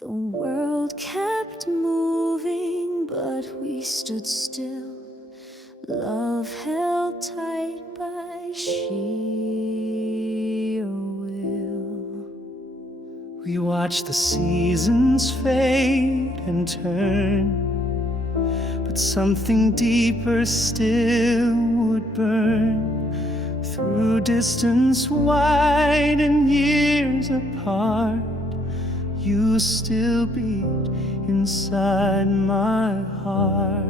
The world kept moving, but we stood still. Love held tight by sheer will. We watched the seasons fade and turn, but something deeper still would burn. Through distance wide and years apart, you still beat inside my heart.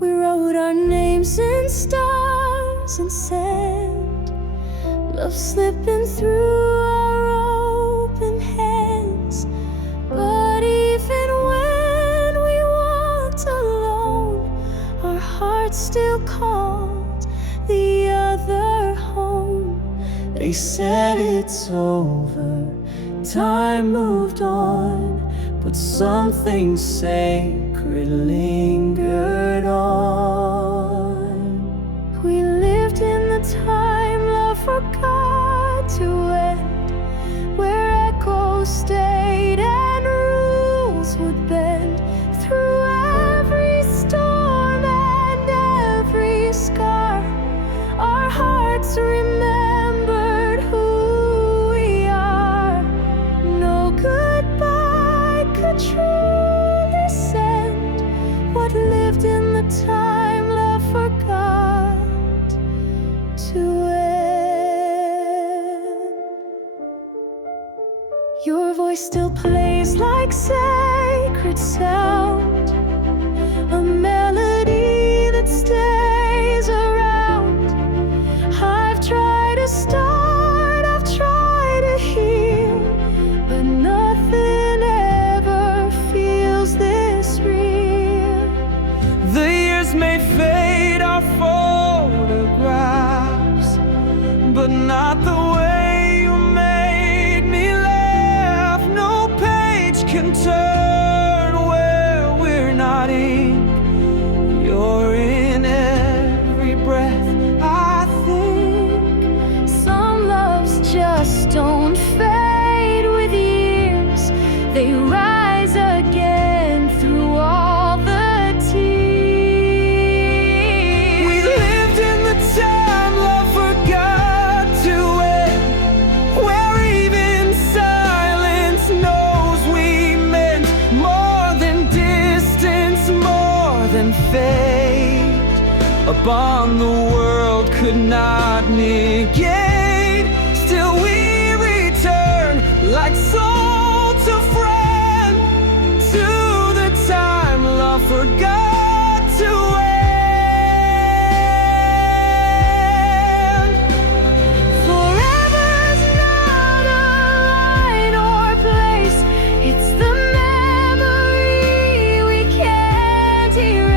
We wrote our names in stars and sand, love slipping through our open hands. But even when we walked alone, our hearts still called the other home. They said it's over, time moved on, but something sacred lingered on. We lived in the time love forgot to end, where echoes stayed and rules would bend. Through every storm and every scar, our hearts remembered who we are. No goodbye could truly send what lived in the time love forgot to end. Your voice still plays like sacred sound, a melody that stays around. I've tried to start, I've tried to heal, but nothing ever feels this real. The years may fade our photographs, but not the way you made me laugh. No page can turn where we're not ink. You're in every breath I think. Some loves just don't fade with years, they rise again through all the tears. We lived in the time love forgot to end, where even silence knows we meant more than distance, more than fate. A bond the world could not negate. Still we return like soul to friend, to the time love forgot to end. Forever's not a line or place, it's the memory we can't erase.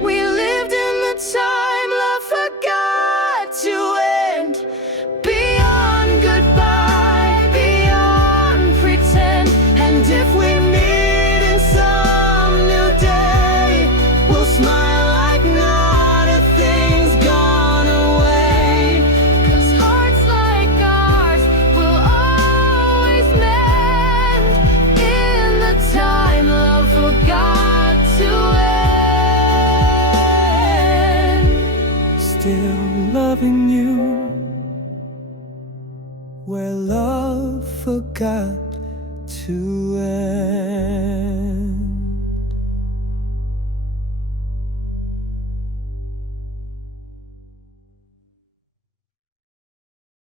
We lived in the time love forgot to end, beyond goodbye, beyond pretend. And if we meet in some new day, we'll smile like not a thing's gone away. 'Cause hearts like ours will always mend in the time love forgot to end. Still loving you where love forgot to end.